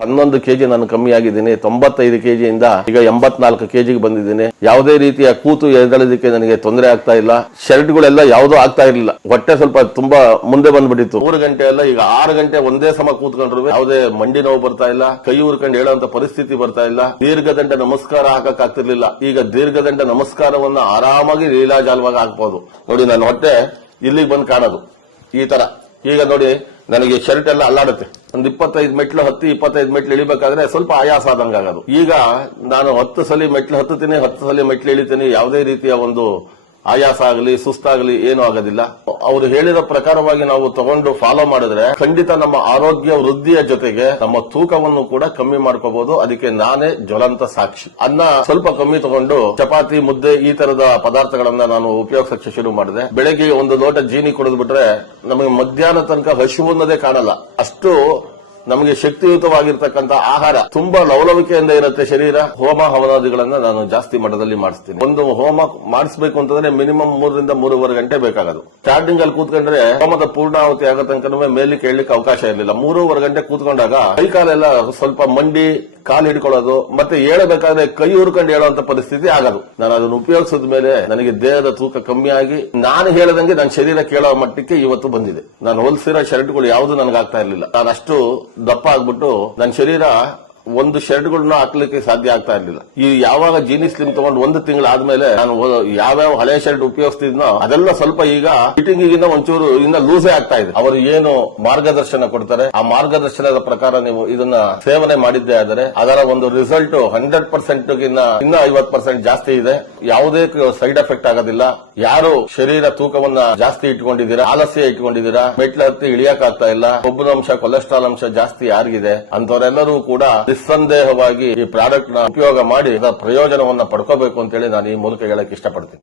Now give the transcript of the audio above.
ಹನ್ನೊಂದು ಕೆಜಿ ನಾನು ಕಮ್ಮಿ ಆಗಿದ್ದೀನಿ, ತೊಂಬತ್ತೈದು ಕೆಜಿಯಿಂದ ಈಗ ಎಂಬತ್ನಾಲ್ಕು ಕೆಜಿಗೆ ಬಂದಿದ್ದೀನಿ. ಯಾವುದೇ ರೀತಿಯ ಕೂತು ಎದ್ದೇಳೋದಕ್ಕೆ ನನಗೆ ತೊಂದರೆ ಆಗ್ತಾ ಇಲ್ಲ. ಶರ್ಟ್ಗಳೆಲ್ಲ ಯಾವುದೂ ಆಗ್ತಾ ಇರಲಿಲ್ಲ. ಹೊಟ್ಟೆ ಸ್ವಲ್ಪ ತುಂಬಾ ಮುಂದೆ ಬಂದ್ಬಿಟ್ಟಿತ್ತು. ಮೂರು ಗಂಟೆ ಎಲ್ಲ ಈಗ ಆರು ಗಂಟೆ ಒಂದೇ ಸಮ ಕೂತ್ಕೊಂಡ್ರು. ಯಾವುದೇ ಮಂಡಿ ನೋವು ಬರ್ತಾ ಇಲ್ಲ, ಕೈ ಉರ್ಕೊಂಡು ಹೇಳುವಂತ ಪರಿಸ್ಥಿತಿ ಬರ್ತಾ ಇಲ್ಲ. ದೀರ್ಘದಂಡ ನಮಸ್ಕಾರ ಹಾಕಕ್ ಆಗ್ತಿರ್ಲಿಲ್ಲ ಈಗ ದೀರ್ಘದಂಡ ನಮಸ್ಕಾರವನ್ನ ಆರಾಮಾಗಿ ಲೀಲಾಜಾಲವಾಗಿ ಹಾಕ್ಬೋದು. ನೋಡಿ, ನನ್ನ ಹೊಟ್ಟೆ ಇಲ್ಲಿಗೆ ಬಂದು ಕಾಣೋದು. ಈ ತರ. ಈಗ ನೋಡಿ ನನಗೆ ಶರ್ಟ್ ಎಲ್ಲ ಅಲ್ಲಾಡುತ್ತೆ. ಒಂದು ಇಪ್ಪತ್ತೈದು ಮೆಟ್ಲು ಹತ್ತಿ, ಇಪ್ಪತ್ತೈದು ಮೆಟ್ಲು ಇಳಿಬೇಕಾದ್ರೆ ಸ್ವಲ್ಪ ಆಯಾಸ ಆದಂಗೆ ಆಗೋದು. ಈಗ ನಾನು ಹತ್ತು ಸಲ ಮೆಟ್ಲು ಹತ್ತುತ್ತೀನಿ, ಹತ್ತು ಸಲ ಮೆಟ್ಲು ಇಳಿತೀನಿ, ಯಾವುದೇ ರೀತಿಯ ಒಂದು ಆಯಾಸ ಆಗಲಿ, ಸುಸ್ತಾಗಲಿ ಏನೂ ಆಗೋದಿಲ್ಲ. ಅವರು ಹೇಳಿದ ಪ್ರಕಾರವಾಗಿ ನಾವು ತಗೊಂಡು ಫಾಲೋ ಮಾಡಿದ್ರೆ ಖಂಡಿತ ನಮ್ಮ ಆರೋಗ್ಯ ವೃದ್ಧಿಯ ಜೊತೆಗೆ ನಮ್ಮ ತೂಕವನ್ನು ಕೂಡ ಕಮ್ಮಿ ಮಾಡ್ಕೋಬಹುದು. ಅದಕ್ಕೆ ನಾನೇ ಜ್ವಲಂತ ಸಾಕ್ಷಿ. ಅನ್ನ ಸ್ವಲ್ಪ ಕಮ್ಮಿ ತಗೊಂಡು ಚಪಾತಿ, ಮುದ್ದೆ ಈ ತರದ ಪದಾರ್ಥಗಳನ್ನ ನಾನು ಉಪಯೋಗಿಸಕ್ಕೆ ಶುರು ಮಾಡಿದೆ. ಬೆಳಗ್ಗೆ ಒಂದು ಲೋಟ ಜೀನಿ ಕುಡಿದ್ಬಿಟ್ರೆ ನಮಗೆ ಮಧ್ಯಾಹ್ನ ತನಕ ಹಸಿವು ಅನ್ನೋದೇ ಕಾಣಲ್ಲ. ಅಷ್ಟು ನಮಗೆ ಶಕ್ತಿಯುತವಾಗಿರ್ತಕ್ಕಂಥ ಆಹಾರ ತುಂಬಾ ಲವಲವಿಕೆಯಿಂದ ಇರುತ್ತೆ ಶರೀರ. ಹೋಮ ಹವನಾದಿಗಳನ್ನ ನಾನು ಜಾಸ್ತಿ ಮಟ್ಟದಲ್ಲಿ ಮಾಡಿಸ್ತೀನಿ. ಒಂದು ಹೋಮ ಮಾಡಿಸ್ಬೇಕು ಅಂತಂದ್ರೆ ಮಿನಿಮಮ್ ಮೂರರಿಂದ ಮೂರುವರೆ ಗಂಟೆ ಬೇಕಾಗದು. ಸ್ಟಾರ್ಟಿಂಗ್ ಅಲ್ಲಿ ಕೂತ್ಕೊಂಡ್ರೆ ಹೋಮದ ಪೂರ್ಣಾವತಿ ಆಗೋ ತನಕ ಮೇಲೆ ಕೇಳಲಿಕ್ಕೆ ಅವಕಾಶ ಇರಲಿಲ್ಲ. ಮೂರುವರೆ ಗಂಟೆ ಕೂತ್ಕೊಂಡಾಗ ಕೈ ಕಾಲೆಲ್ಲ ಸ್ವಲ್ಪ ಮಂಡಿ ಕಾಲು ಹಿಡ್ಕೊಳ್ಳೋದು, ಮತ್ತೆ ಹೇಳಬೇಕಾದ್ರೆ ಕೈ ಹುರ್ಕೊಂಡು ಹೇಳುವಂತ ಪರಿಸ್ಥಿತಿ ಆಗದು. ನಾನು ಅದನ್ನು ಉಪಯೋಗಿಸಿದ ಮೇಲೆ ನನಗೆ ದೇಹದ ತೂಕ ಕಮ್ಮಿ ಆಗಿ, ನಾನು ಹೇಳದಂಗೆ ನನ್ನ ಶರೀರ ಕೇಳೋ ಮಟ್ಟಕ್ಕೆ ಇವತ್ತು ಬಂದಿದೆ. ನಾನು ಹೊಲ್ಸಿರೋ ಶರ್ಟ್ಗಳು ಯಾವುದು ನನಗೆ ಆಗ್ತಾ ಇರಲಿಲ್ಲ. ನಾನು ಅಷ್ಟು ದಪ್ಪ ಆಗ್ಬಿಟ್ಟು, ನನ್ನ ಶರೀರ ಒಂದು ಶರ್ಟ್ಗಳನ್ನ ಹಾಕ್ಲಿಕ್ಕೆ ಸಾಧ್ಯ ಆಗ್ತಾ ಇರ್ಲಿಲ್ಲ. ಈ ಯಾವಾಗ ಜೀನಿ ಸ್ಲಿಮ್ ತಗೊಂಡು ಒಂದು ತಿಂಗಳಾದ್ಮೇಲೆ ನಾನು ಯಾವ್ಯಾವ ಹಳೆ ಶರ್ಟ್ ಉಪಯೋಗಿಸ್ತಿದ್ನೋ ಅದೆಲ್ಲ ಸ್ವಲ್ಪ ಈಗ ಫಿಟಿಂಗ್ ಗಿಂತ ಒಂಚೂರು ಇನ್ನ ಲೂಸೇ ಆಗ್ತಾ ಇದೆ. ಅವರು ಏನು ಮಾರ್ಗದರ್ಶನ ಕೊಡ್ತಾರೆ? ಆ ಮಾರ್ಗದರ್ಶನದ ಪ್ರಕಾರ ನೀವು ಇದನ್ನ ಸೇವನೆ ಮಾಡಿದ್ದೇ ಆದರೆ ಅದರ ಒಂದು ರಿಸಲ್ಟ್ ಹಂಡ್ರೆಡ್ ಪರ್ಸೆಂಟ್ ಗಿನ್ನ ಇನ್ನ ಐವತ್ ಪರ್ಸೆಂಟ್ ಜಾಸ್ತಿ ಇದೆ. ಯಾವುದೇ ಸೈಡ್ ಎಫೆಕ್ಟ್ ಆಗೋದಿಲ್ಲ. ಯಾರು ಶರೀರ ತೂಕವನ್ನ ಜಾಸ್ತಿ ಇಟ್ಕೊಂಡಿದ್ದೀರಾ, ಆಲಸ್ಯ ಇಟ್ಕೊಂಡಿದ್ದೀರಾ, ಮೆಟ್ಲ ಹತ್ತಿ ಇಳಿಯಕ್ ಆಗ್ತಾ ಇಲ್ಲ ಕೊಬ್ಬಿನ ಅಂಶ, ಕೊಲೆಸ್ಟ್ರಾಲ್ ಅಂಶ ಜಾಸ್ತಿ ಯಾರಿಗಿದೆ ಅಂತವರೆಲ್ಲರೂ ಕೂಡ ನಿಸ್ಸಂದೇಹವಾಗಿ ಈ ಪ್ರಾಡಕ್ಟ್ನ ಉಪಯೋಗ ಮಾಡಿ ಅದರ ಪ್ರಯೋಜನವನ್ನ ಪಡ್ಕೋಬೇಕು ಅಂತೇಳಿ ನಾನು ಈ ಮೂಲಕ ಹೇಳಕ್ ಇಷ್ಟಪಡ್ತೀನಿ.